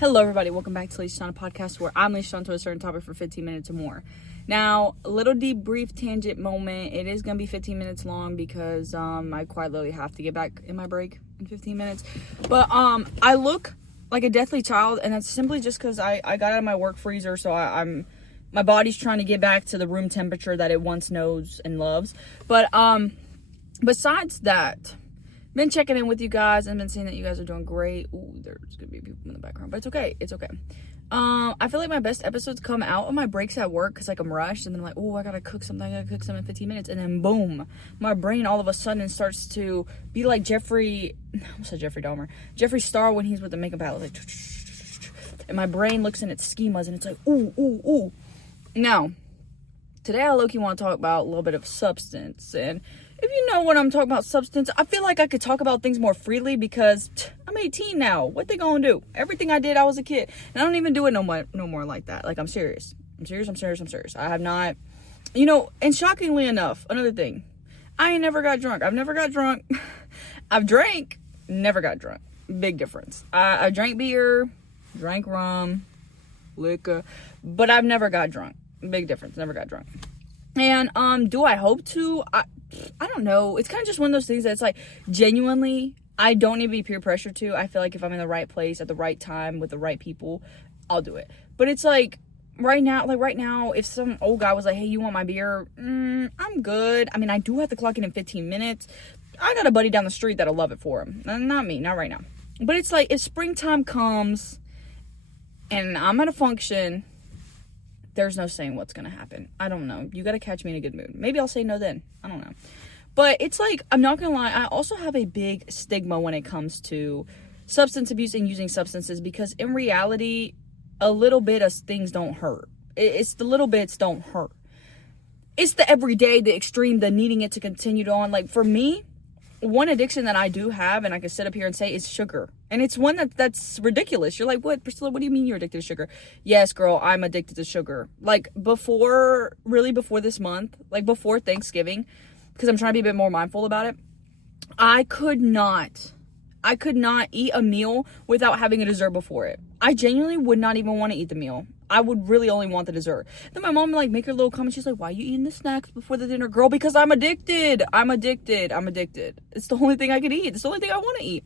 Hello, everybody. Welcome back to Leash on a podcast where I'm leashed onto a certain topic for 15 minutes or more. Now, a little debrief tangent moment. It is going to be 15 minutes long because I quite literally have to get back in my break in 15 minutes. But I look like a deathly child, and that's simply just because I got out of my work freezer, so my body's trying to get back to the room temperature that it once knows and loves. But besides that, been checking in with you guys and been seeing that you guys are doing great. Ooh, there's gonna be people in the background, but it's okay. It's okay. I feel like my best episodes come out of my breaks at work because like I'm rushed and then I'm like, oh, I gotta cook something. I gotta cook something in 15 minutes, and then boom, my brain all of a sudden starts to be like Jeffrey Star when he's with the makeup palette, like, and my brain looks in its schemas and it's like, ooh. Now, today I low-key want to talk about a little bit of substance, and if you know what I'm talking about, substance, I feel like I could talk about things more freely because I'm 18 now. What they gonna do? Everything I did, I was a kid. And I don't even do it no more like that. Like, I'm serious. I'm serious. I have not, and shockingly enough, another thing, I ain't never got drunk. I've never got drunk. I've drank, never got drunk. Big difference. I drank beer, drank rum, liquor, but I've never got drunk. Big difference. Never got drunk. And do I hope to? I don't know. It's kind of just one of those things that's like, genuinely, I don't need to be peer pressured to. I feel like if I'm in the right place at the right time with the right people, I'll do it. But it's like right now, if some old guy was like, hey, you want my beer? I'm good. I mean, I do have to clock in 15 minutes. I got a buddy down the street that'll love it for him. Not me, not right now. But it's like, if springtime comes and I'm at a function, there's no saying what's going to happen. I don't know. You got to catch me in a good mood. Maybe I'll say no then. I don't know. But it's like, I'm not going to lie, I also have a big stigma when it comes to substance abuse and using substances, because in reality, a little bit of things don't hurt. It's the little bits don't hurt. It's the everyday, the extreme, the needing it to continue on. Like, for me, one addiction that I do have, and I can sit up here and say, is sugar. And it's one that's ridiculous. You're like, what, Priscilla, what do you mean you're addicted to sugar? Yes, girl, I'm addicted to sugar. Like, before this month, like before Thanksgiving, because I'm trying to be a bit more mindful about it, I could not eat a meal without having a dessert before it. I genuinely would not even want to eat the meal. I would really only want the dessert. Then my mom like make her little comment. She's like, why are you eating the snacks before the dinner? Girl, because I'm addicted. It's the only thing I can eat. It's the only thing I want to eat.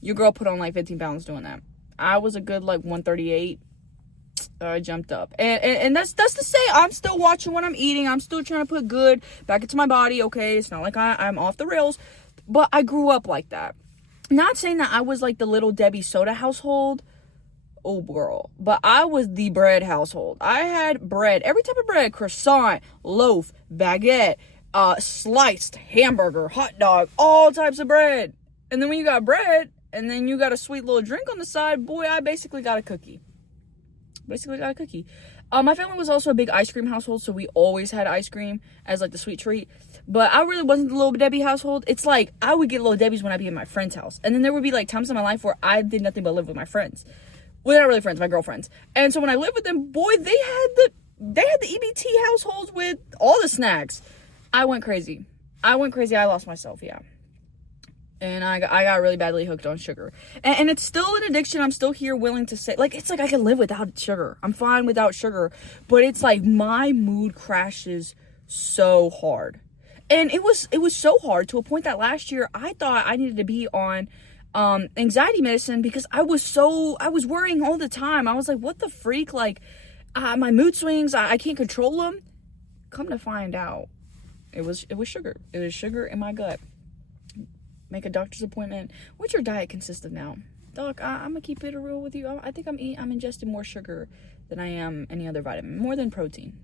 Your girl put on like 15 pounds doing that. I was a good like 138. I jumped up. And that's to say I'm still watching what I'm eating. I'm still trying to put good back into my body. Okay, it's not like I'm off the rails. But I grew up like that. Not saying that I was like the little Debbie soda household. Oh, girl. But I was the bread household. I had bread. Every type of bread. Croissant, loaf, baguette, sliced, hamburger, hot dog. All types of bread. And then when you got bread, and then you got a sweet little drink on the side, boy, I basically got a cookie. My family was also a big ice cream household, so we always had ice cream as like the sweet treat. But I really wasn't the little Debbie household. It's like I would get little Debbie's when I'd be at my friend's house, and then there would be like times in my life where I did nothing but live with my friends. Well, they're not really friends, my girlfriends. And so when I lived with them, boy, they had the EBT households with all the snacks. I went crazy. I lost myself, yeah. And I got really badly hooked on sugar. And it's still an addiction. I'm still here willing to say, like, it's like I can live without sugar. I'm fine without sugar. But it's like my mood crashes so hard. And it was so hard to a point that last year I thought I needed to be on anxiety medicine because I was worrying all the time. I was like, what the freak? Like, my mood swings, I can't control them. Come to find out, it was sugar. It was sugar in my gut. Make a doctor's appointment. What's your diet consist of now? Doc, I'm gonna keep it real with you. I think I'm ingesting more sugar than I am any other vitamin, more than protein.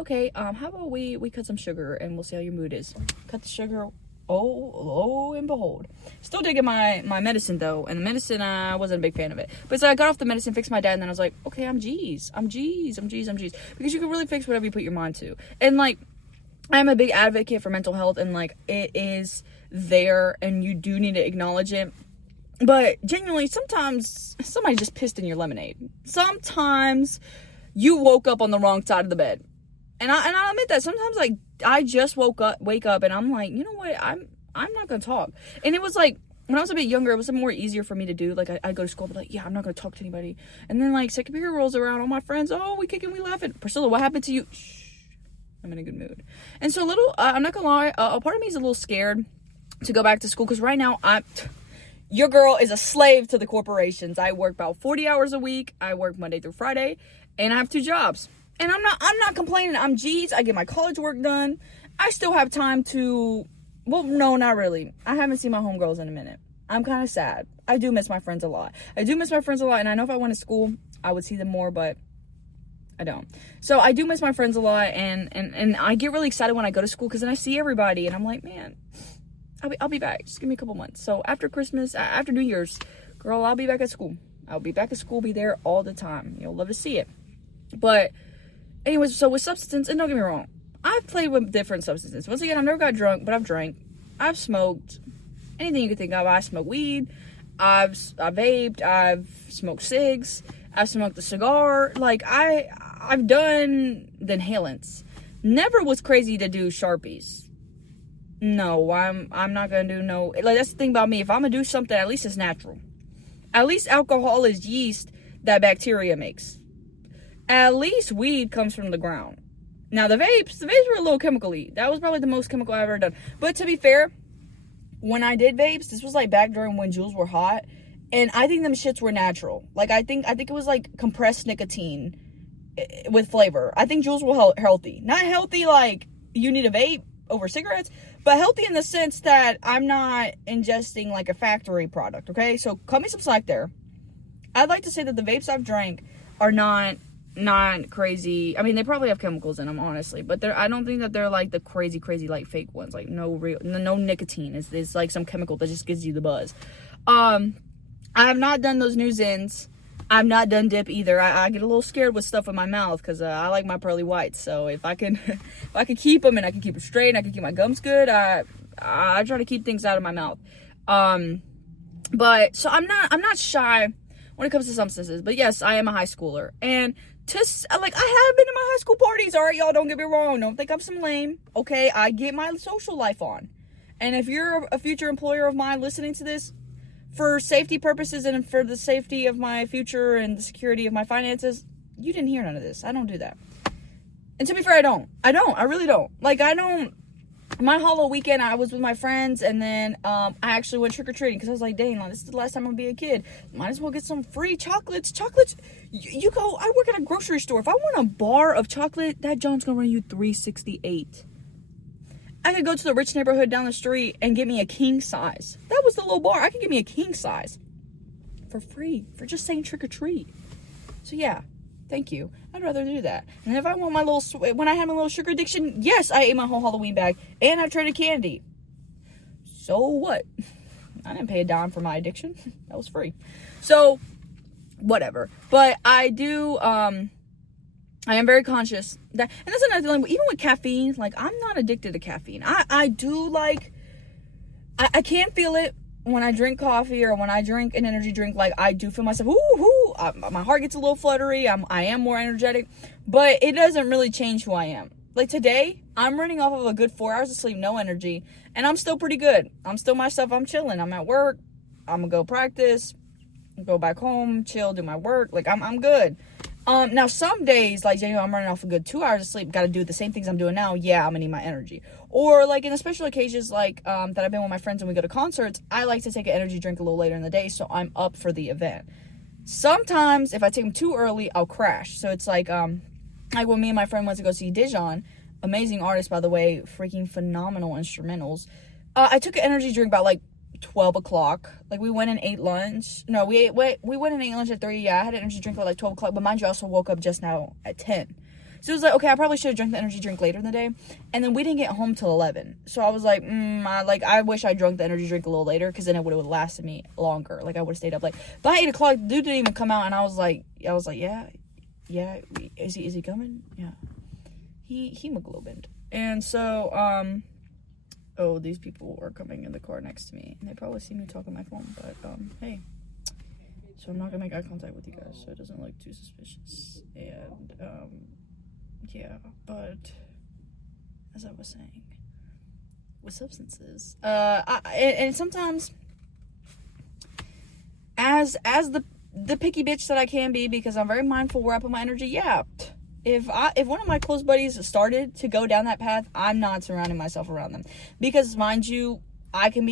Okay, how about we cut some sugar and we'll see how your mood is. Cut the sugar. Oh, lo and behold. Still did get my medicine though, and the medicine, I wasn't a big fan of it. But so I got off the medicine, fixed my dad, and then I was like, okay, I'm G's. Because you can really fix whatever you put your mind to. And like, I'm a big advocate for mental health, and like, it is there, and you do need to acknowledge it. But genuinely, sometimes somebody just pissed in your lemonade. Sometimes you woke up on the wrong side of the bed. And I'll admit that sometimes, like, I just wake up and I'm like, you know what, I'm not gonna talk. And it was like when I was a bit younger, it was more easier for me to do. Like, I'd go to school, but like, yeah, I'm not going to talk to anybody. And then, like, second period rolls around, all my friends, oh, we kicking, we laughing. Priscilla, what happened to you? Shh, I'm in a good mood. And so I'm not going to lie, a part of me is a little scared to go back to school, because right now, your girl is a slave to the corporations. I work about 40 hours a week. I work Monday through Friday, and I have 2 jobs. And I'm not complaining. I'm G's. I get my college work done. I still have time to, well, no, not really. I haven't seen my homegirls in a minute. I'm kind of sad. I do miss my friends a lot. And I know if I went to school, I would see them more, but I don't. So I do miss my friends a lot, and I get really excited when I go to school, because then I see everybody, and I'm like, man, I'll be back. Just give me a couple months. So after Christmas, after New Year's, girl, I'll be back at school. I'll be back at school, be there all the time. You'll love to see it. But anyways, so with substance, and don't get me wrong, I've played with different substances. Once again, I've never got drunk, but I've drank. I've smoked anything you could think of. I smoked weed. I've vaped. I've smoked cigs. I've smoked a cigar. Like, I've done the inhalants. Never was crazy to do Sharpies. No, I'm not gonna do no. Like, that's the thing about me. If I'm gonna do something, at least it's natural. At least alcohol is yeast that bacteria makes. At least weed comes from the ground. Now the vapes were a little chemical-y. That was probably the most chemical I've ever done. But to be fair, when I did vapes, this was like back during when Juuls were hot, and I think them shits were natural. Like, I think it was like compressed nicotine with flavor. I think Juuls were healthy. Not healthy like you need a vape over cigarettes, but healthy in the sense that I'm not ingesting like a factory product, okay? So cut me some slack there. I'd like to say that the vapes I've drank are not crazy. I mean, they probably have chemicals in them, honestly, but I don't think that they're like the crazy like fake ones. Like, no nicotine. It's like some chemical that just gives you the buzz. I have not done those new Zins. I've not done dip either. I get a little scared with stuff in my mouth, because I like my pearly whites. So if I can keep them, and I can keep them straight, and I can keep my gums good, I try to keep things out of my mouth. But so I'm not shy when it comes to substances. But yes, I am a high schooler, and I have been to my high school parties. All right, y'all, don't get me wrong. Don't think I'm some lame. Okay, I get my social life on. And if you're a future employer of mine listening to this, for safety purposes and for the safety of my future and the security of my finances, you didn't hear none of this. I don't do that. And to be fair, I don't. I really don't. Like, my Hollow weekend, I was with my friends, and then I actually went trick-or-treating, because I was like, dang, this is the last time I'm going to be a kid. Might as well get some free chocolates. You go, I work at a grocery store. If I want a bar of chocolate, that John's going to run you $3.68. I could go to the rich neighborhood down the street and get me a king size. That was the little bar. I could get me a king size for free, for just saying trick or treat. So yeah, thank you. I'd rather do that. And if I want when I had my little sugar addiction, yes, I ate my whole Halloween bag, and I traded candy. So what? I didn't pay a dime for my addiction. That was free. So whatever. But I do, I am very conscious that, and that's another thing, even with caffeine, like, I'm not addicted to caffeine. I do like, I can feel it when I drink coffee or when I drink an energy drink. Like, I do feel myself, my heart gets a little fluttery. I am more energetic, but it doesn't really change who I am. Like, today, I'm running off of a good 4 hours of sleep, no energy, and I'm still pretty good. I'm still myself. I'm chilling. I'm at work. I'm gonna go practice, go back home, chill, do my work. Like, I'm good. Now some days, like, I'm running off a good 2 hours of sleep, got to do the same things I'm doing now. Yeah, I'm gonna need my energy. Or like in the special occasions, like, that I've been with my friends and we go to concerts, I like to take an energy drink a little later in the day, so I'm up for the event. Sometimes if I take them too early, I'll crash. So it's like when me and my friend went to go see Dijon, amazing artist, by the way, freaking phenomenal instrumentals. I took an energy drink about like 12 o'clock. Like, we went and ate lunch. No, we went and ate lunch at 3. Yeah, I had an energy drink at like 12 o'clock, but mind you, I also woke up just now at 10. So it was like, okay, I probably should have drank the energy drink later in the day. And then we didn't get home till 11. So I was like, I wish I drank the energy drink a little later, because then it would have lasted me longer. Like, I would have stayed up late. By 8 o'clock, the dude didn't even come out, and I was like, yeah, is he coming? Yeah. He hemoglobined. And so, oh, these people are coming in the car next to me, and they probably see me talk on my phone, but, hey. So I'm not gonna make eye contact with you guys, so it doesn't look too suspicious. And, yeah, but, as I was saying, with substances, and sometimes as the picky bitch that I can be, because I'm very mindful where I put my energy, yeah. If one of my close buddies started to go down that path, I'm not surrounding myself around them. Because mind you, I can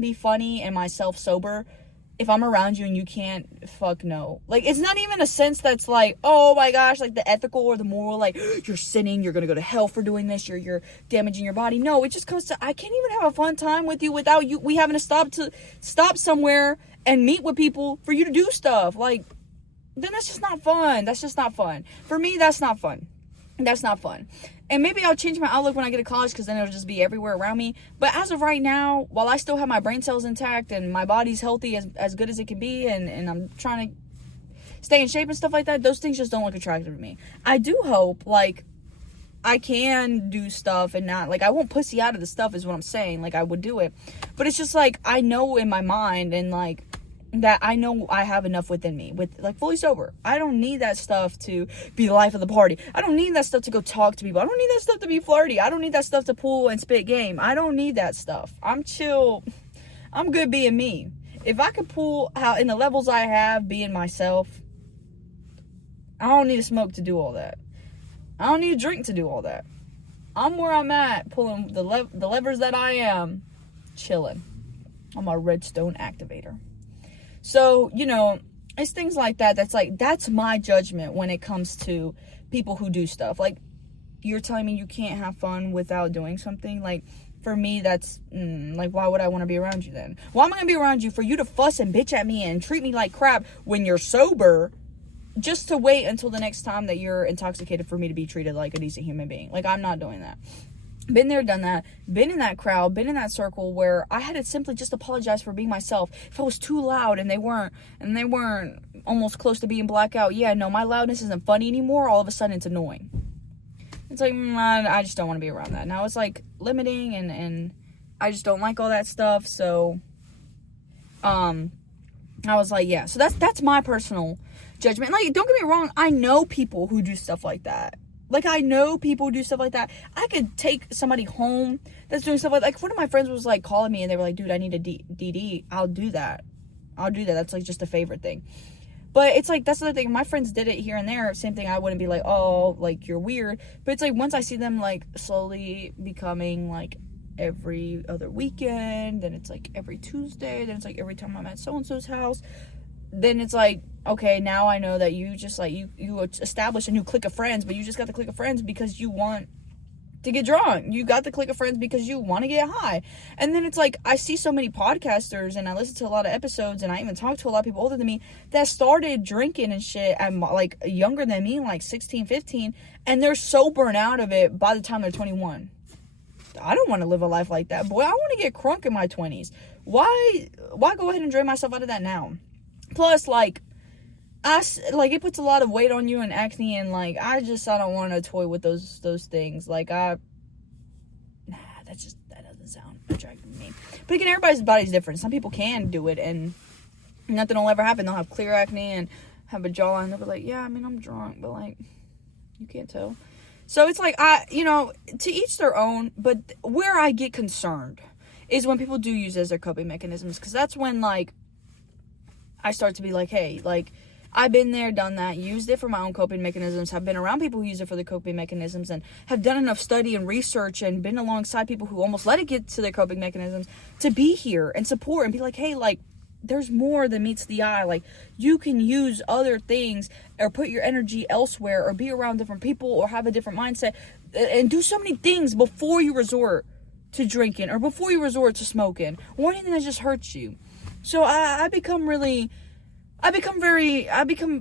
be funny and myself sober. If I'm around you and you can't, fuck no. Like, it's not even a sense that's like, oh my gosh, like the ethical or the moral, like, you're sinning, you're gonna go to hell for doing this, you're damaging your body. No, it just comes to, I can't even have a fun time with you without we having to stop somewhere and meet with people for you to do stuff. Like, then that's just not fun. That's just not fun. For me, that's not fun. That's not fun. And maybe I'll change my outlook when I get to college, because then it'll just be everywhere around me. But as of right now, while I still have my brain cells intact and my body's healthy as good as it can be, and I'm trying to stay in shape and stuff like that, those things just don't look attractive to me. I do hope, like, I can do stuff and not, like, I won't pussy out of the stuff is what I'm saying. Like, I would do it. But it's just, like, I know in my mind, and, like, that I know I have enough within me, with, like, fully sober. I don't need that stuff to be the life of the party. I don't need that stuff to go talk to people. I don't need that stuff to be flirty. I don't need that stuff to pull and spit game. I don't need that stuff. I'm chill. I'm good being me. If I could pull out in the levels I have being myself, I don't need to smoke to do all that. I don't need a drink to do all that. I'm where I'm at, pulling the levers that I am, chilling. I'm a redstone activator. So, you know, it's things like that. That's my judgment when it comes to people who do stuff. Like, you're telling me you can't have fun without doing something? Like, for me, that's, like, why would I want to be around you then? Why am I going to be around you for you to fuss and bitch at me and treat me like crap when you're sober, just to wait until the next time that you're intoxicated for me to be treated like a decent human being? Like, I'm not doing that. Been there, done that, been in that crowd, been in that circle where I had to simply just apologize for being myself. If I was too loud and they weren't almost close to being blackout, yeah, no, my loudness isn't funny anymore, all of a sudden it's annoying. It's like, I just don't want to be around that. Now it's like limiting, and I just don't like all that stuff. So, I was like, yeah, so that's my personal judgment. Like, don't get me wrong, I know people who do stuff like that. Like, I know people do stuff like that. I could take somebody home that's doing stuff like one of my friends was, like, calling me, and they were like, dude, I need a DD. I'll do that. That's, like, just a favorite thing. But it's, like, that's the other thing. My friends did it here and there. Same thing. I wouldn't be like, oh, like, you're weird. But it's, like, once I see them, like, slowly becoming, like, every other weekend, then it's, like, every Tuesday, then it's, like, every time I'm at so-and-so's house, then it's like, okay, now I know that you just, like, you establish a new clique of friends, but you just got the clique of friends because you want to get drunk. You got the clique of friends because you want to get high. And then it's like, I see so many podcasters, and I listen to a lot of episodes, and I even talk to a lot of people older than me that started drinking and shit at, like, younger than me, like 16, 15, and they're so burnt out of it by the time they're 21. I don't want to live a life like that. Boy, I want to get crunk in my 20s. Why go ahead and drain myself out of that now? Plus, like, it puts a lot of weight on you and acne, and, like, I don't want to toy with those things. Like, that doesn't sound attractive to me. But again, everybody's body's different. Some people can do it, and nothing will ever happen. They'll have clear acne and have a jawline. They'll be like, yeah, I mean, I'm drunk, but, like, you can't tell. So it's like, to each their own, but where I get concerned is when people do use it as their coping mechanisms, because that's when, like, I start to be like, hey, like, I've been there, done that, used it for my own coping mechanisms, have been around people who use it for their coping mechanisms, and have done enough study and research and been alongside people who almost let it get to their coping mechanisms to be here and support and be like, hey, like, there's more than meets the eye. Like, you can use other things or put your energy elsewhere or be around different people or have a different mindset and do so many things before you resort to drinking or before you resort to smoking or anything that just hurts you. So I become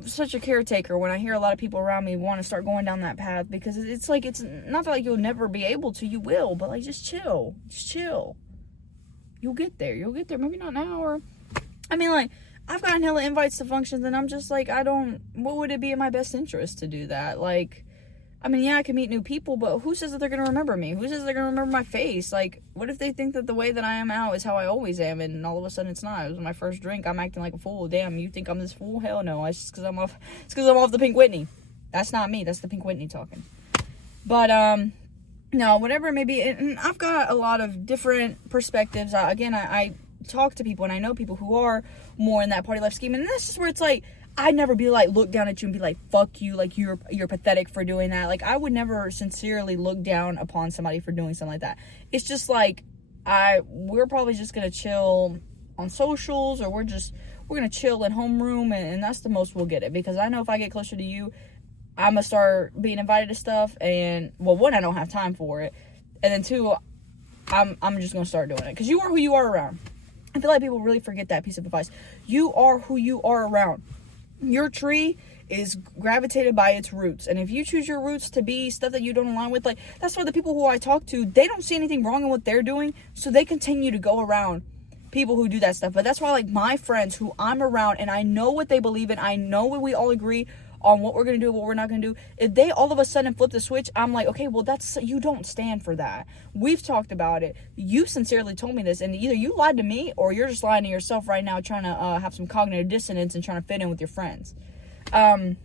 such a caretaker when I hear a lot of people around me want to start going down that path, because it's like, it's not that, like, you'll never be able to, you will, but, like, just chill. You'll get there, maybe not now, or, I mean, like, I've gotten hella invites to functions, and I'm just like, what would it be in my best interest to do that? Like, I mean, yeah, I can meet new people, but who says that they're going to remember me? Who says they're going to remember my face? Like, what if they think that the way that I am out is how I always am, and all of a sudden it's not? It was my first drink. I'm acting like a fool. Damn, you think I'm this fool? Hell no. It's because I'm off the Pink Whitney. That's not me. That's the Pink Whitney talking. But, no, whatever it may be. And I've got a lot of different perspectives. I talk to people and I know people who are more in that party life scheme, and that's just where it's like, I'd never be like, look down at you and be like, fuck you, like you're pathetic for doing that. Like, I would never sincerely look down upon somebody for doing something like that. It's just like, we're probably just gonna chill on socials, or we're gonna chill in homeroom, and that's the most we'll get it, because I know if I get closer to you, I'm gonna start being invited to stuff, and well, one, I don't have time for it, and then two, I'm just gonna start doing it, because you are who you are around. I feel like people really forget that piece of advice. You are who you are around. Your tree is gravitated by its roots, and if you choose your roots to be stuff that you don't align with, like, that's why the people who I talk to, they don't see anything wrong in what they're doing, so they continue to go around people who do that stuff. But that's why, like, my friends who I'm around, and I know what they believe in, I know what we all agree on, what we're gonna do, what we're not gonna do, if they all of a sudden flip the switch, I'm like, okay, well, that's, you don't stand for that. We've talked about it. You sincerely told me this, and either you lied to me, or you're just lying to yourself right now, trying to have some cognitive dissonance and trying to fit in with your friends. And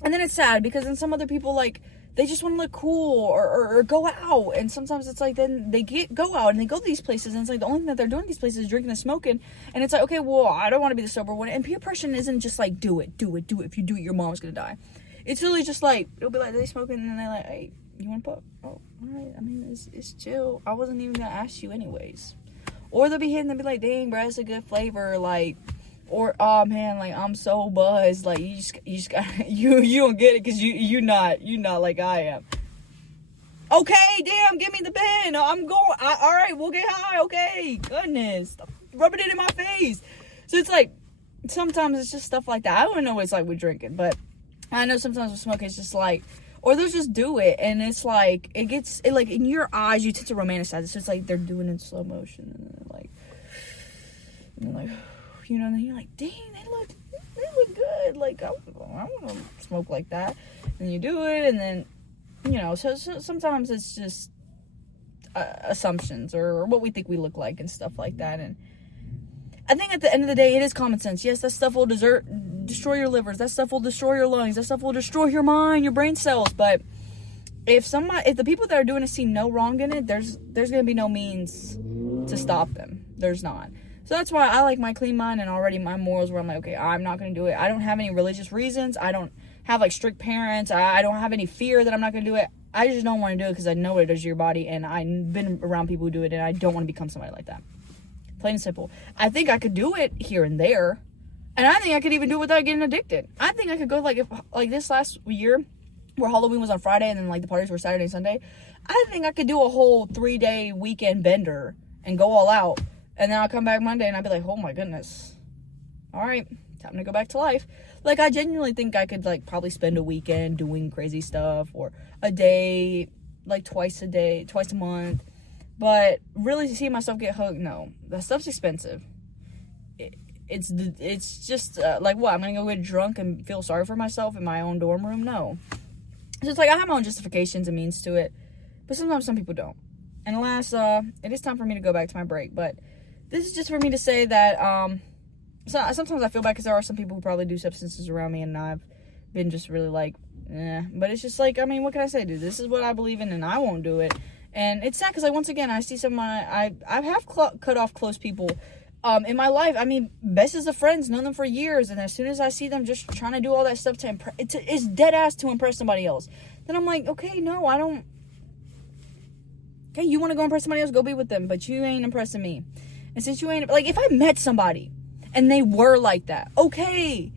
then it's sad, because then some other people, like, they just want to look cool or go out, and sometimes it's like, then they go out and they go to these places, and it's like the only thing that they're doing in these places is drinking and smoking, and it's like, okay, well, I don't want to be the sober one. And peer pressure isn't just like, do it. If you do it, your mom's gonna die. It's really just like, it'll be like, they smoking, and then they're like, hey, you want to puff? Oh, all right. I mean, it's chill. I wasn't even gonna ask you anyways. Or they'll be hitting and be like, dang, bro, it's a good flavor, like. Or, oh man, like, I'm so buzzed, like, you just got, you don't get it, because you not like I am. Okay, damn, give me the pen, I'm going, alright, we'll get high, okay, goodness, stop rubbing it in my face. So it's like, sometimes it's just stuff like that. I don't know what it's like with drinking, but I know sometimes with smoking, it's just like, or they'll just do it, and it's like, like, in your eyes, you tend to romanticize it, so it's like, they're doing it in slow motion, and they're like, you know, and then you're like, dang, they look good, like, I want to smoke like that, and you do it, and then, you know, so sometimes it's just assumptions, or what we think we look like, and stuff like that. And I think at the end of the day, it is common sense. Yes, that stuff will destroy your livers, that stuff will destroy your lungs, that stuff will destroy your mind, your brain cells, but if the people that are doing it see no wrong in it, there's gonna be no means to stop them. There's not. So that's why I like my clean mind, and already my morals where I'm like, okay, I'm not going to do it. I don't have any religious reasons. I don't have, like, strict parents. I don't have any fear that I'm not going to do it. I just don't want to do it because I know it does to your body, and I've been around people who do it, and I don't want to become somebody like that. Plain and simple. I think I could do it here and there, and I think I could even do it without getting addicted. I think I could go, like, if, like, this last year where Halloween was on Friday and then, like, the parties were Saturday and Sunday, I think I could do a whole 3-day weekend bender and go all out. And then I'll come back Monday and I'll be like, oh my goodness. All right, time to go back to life. Like, I genuinely think I could, like, probably spend a weekend doing crazy stuff, or a day, like, twice a month. But really to see myself get hooked, no. That stuff's expensive. It's just, like, what? I'm going to go get drunk and feel sorry for myself in my own dorm room? No. So it's like, I have my own justifications and means to it. But sometimes some people don't. And alas, it is time for me to go back to my break. But this is just for me to say that, so sometimes I feel bad because there are some people who probably do substances around me, and I've been just really like, eh. But it's just like, I mean, what can I say, dude? This is what I believe in, and I won't do it. And it's sad because, like, once again, I see some of I have cut off close people in my life. I mean, bestest of friends, known them for years, and as soon as I see them just trying to do all that stuff to impress, it's dead ass to impress somebody else. Then I'm like, okay, no, I don't. Okay, you want to go impress somebody else, go be with them, but you ain't impressing me. And since you ain't, like, if I met somebody and they were like that, okay,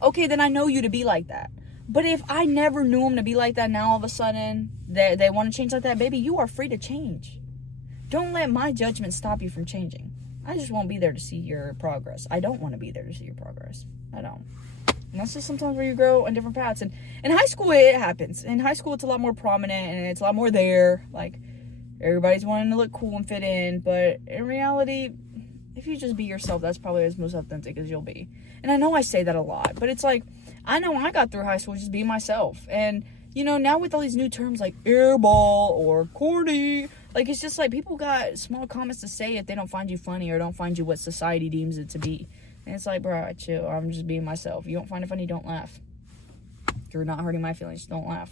then I know you to be like that. But if I never knew them to be like that, now all of a sudden they want to change like that, baby, you are free to change. Don't let my judgment stop you from changing. I just won't be there to see your progress. I don't want to be there to see your progress. I don't. And that's just sometimes where you grow on different paths. And in high school, it happens. In high school, it's a lot more prominent, and it's a lot more there. Like, everybody's wanting to look cool and fit in, but in reality, if you just be yourself, that's probably as most authentic as you'll be. And I know I say that a lot, but it's like, I know I got through high school just being myself. And, you know, now with all these new terms like airball or corny, like, it's just like people got small comments to say if they don't find you funny or don't find you what society deems it to be. And it's like, bro, chill, I'm just being myself. You don't find it funny, don't laugh. You're not hurting my feelings, don't laugh.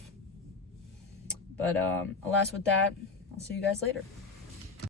But alas, with that, I'll see you guys later.